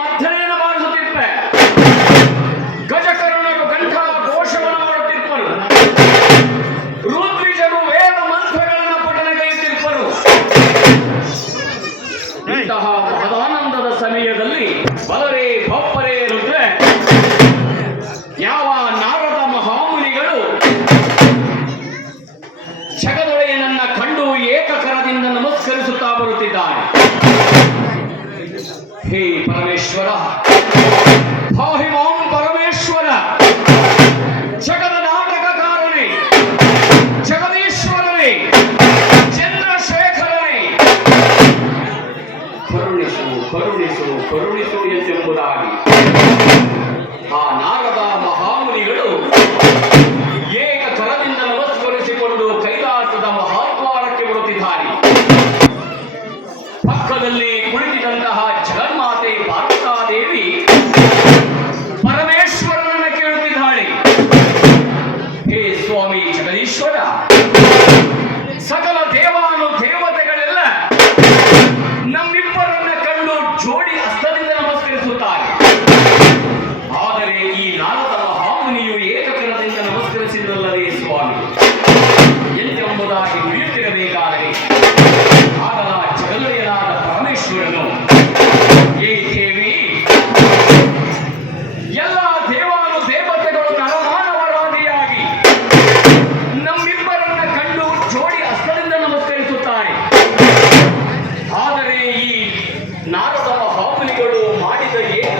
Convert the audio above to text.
ಮಧ್ಯನೇನ ಬಾರಿಸುತ್ತಿಪ್ಪೆ ಗಜಕರ್ಣರು ಕಂಠ ಘೋಷವನ್ನು ಮಾಡುತ್ತಿಪ್ಪರು ಋತ್ವಿಜರು ವೇದ ಮಂತ್ರಗಳನ್ನು ಪಠಣಗೈಯುತ್ತಿಪ್ಪರು. ಇಂತಹ ಮಹದಾನಂದದ ಸಮಯದಲ್ಲಿ ಬಲರೇ ಬಪ್ಪರೇ ರುದ್ರೆ ಯಾವ ನಾರದ ಮಹಾಮುನಿಗಳು ಜಗದೊಡೆಯನನ್ನ ಕಂಡು ಏಕಕರದಿಂದ ನಮಸ್ಕರಿಸುತ್ತಾ ಬರುತ್ತಿದ್ದಾರೆ. ಹೇ ಪರಮೇಶ್ವರ, ಪಾಹಿ ಮಾಂ ಪರಮೇಶ್ವರ, ಜಗದ ನಾಟಕಕಾರನೇ, ಜಗದೀಶ್ವರನೇ, ಚಂದ್ರಶೇಖರನೇ, ಕರುಣಿಸು ಕರುಣಿಸು ಕರುಣಿಸು ಎಂಬುದಾಗಿ ಆ ನಾರದ ಮಹಾಮುನಿಗಳು ಏಕಕರದಿಂದ ನಮಸ್ಕರಿಸಿಕೊಂಡು ಕೈಲಾಸದ ಮಹಾದ್ವಾರಕ್ಕೆ ಬರುತ್ತಿದ್ದಾರೆ. ಪಕ್ಕದಲ್ಲಿ ಕುಳಿತಿದ್ದಂತಹ ಜಗನ್ಮಾತೆ ಪಾರ್ವತಾದೇವಿ ಪರಮೇಶ್ವರನನ್ನ ಕೇಳುತ್ತಿದ್ದಾಳೆ. ಹೇ ಸ್ವಾಮಿ ಜಗದೀಶ್ವರ, ಸಕಲ ದೇವಾನು ದೇವತೆಗಳೆಲ್ಲ ನಮ್ಮಿಬ್ಬರನ್ನ ಕಂಡು ಜೋಡಿ ಹಸ್ತದಿಂದ ನಮಸ್ಕರಿಸುತ್ತಾರೆ. ಆದರೆ ಈ ನಾರದ ಮಹಾಮುನಿಯು ಏಕಕರದಿಂದ ನಮಸ್ಕರಿಸಿದಲ್ಲವೇ ಸ್ವಾಮಿ ಎಂಬುದಾಗಿ ನುಡಿಯುತ್ತಿರಬೇಕಾದರೆ ಆಗಲ ಜಗದೊಡೆಯನಾದ ಪರಮೇಶ್ವರನು, ಏ ದೇವಿ, ಎಲ್ಲ ದೇವಾನು ದೇವತೆಗಳು ನರಮಾನವರಾದಿಯಾಗಿ ನಮ್ಮಿಬ್ಬರನ್ನ ಕಂಡು ಜೋಡಿ ಹಸ್ತದಿಂದ ನಮಸ್ಕರಿಸುತ್ತಾರೆ. ಆದರೆ ಈ ನಾರದ ಮಹಾಮುನಿಗಳು ಮಾಡಿದ ಏಕ